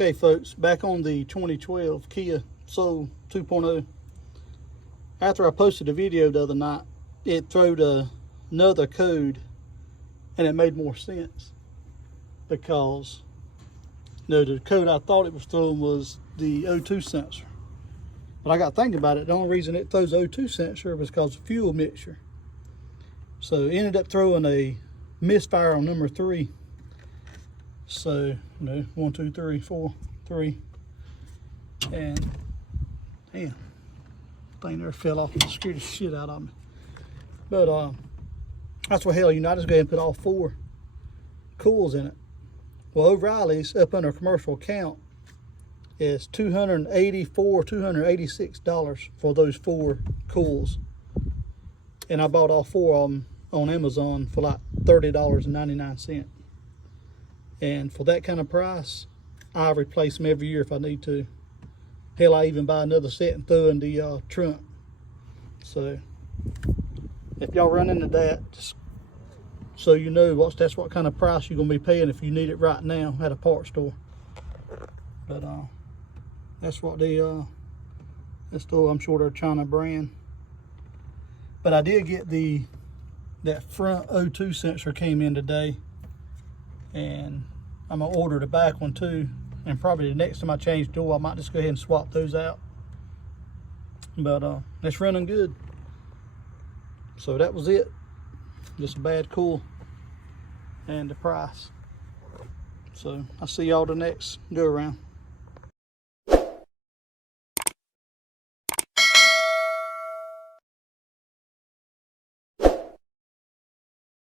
Okay folks, back on the 2012 Kia Soul 2.0. After I posted a video the other night, it throwed another code, and it made more sense because the code I thought it was throwing was the O2 sensor. But I got thinking about it, the only reason it throws the O2 sensor was because of fuel mixture. So it ended up throwing a misfire on number 3. So, 1, 2, 3, 4, 3. And, damn, thing there fell off and scared the shit out of me. But, that's what hell, I just go ahead and put all 4 coils in it. Well, O'Reilly's up under commercial account is $286 for those 4 coils. And I bought all 4 of them on Amazon for like $30.99. And for that kind of price, I replace them every year if I need to. Hell, I even buy another set and throw in the trunk. So if y'all run into that, just so you know that's what kind of price you're gonna be paying if you need it right now at a parts store. But that's what this store, I'm sure they're China brand. But I did get that front O2 sensor came in today, and I'm gonna order the back one too. And probably the next time I change the door, I might just go ahead and swap those out. But it's running good. So that was it. Just a bad coil and the price. So I'll see y'all the next go around.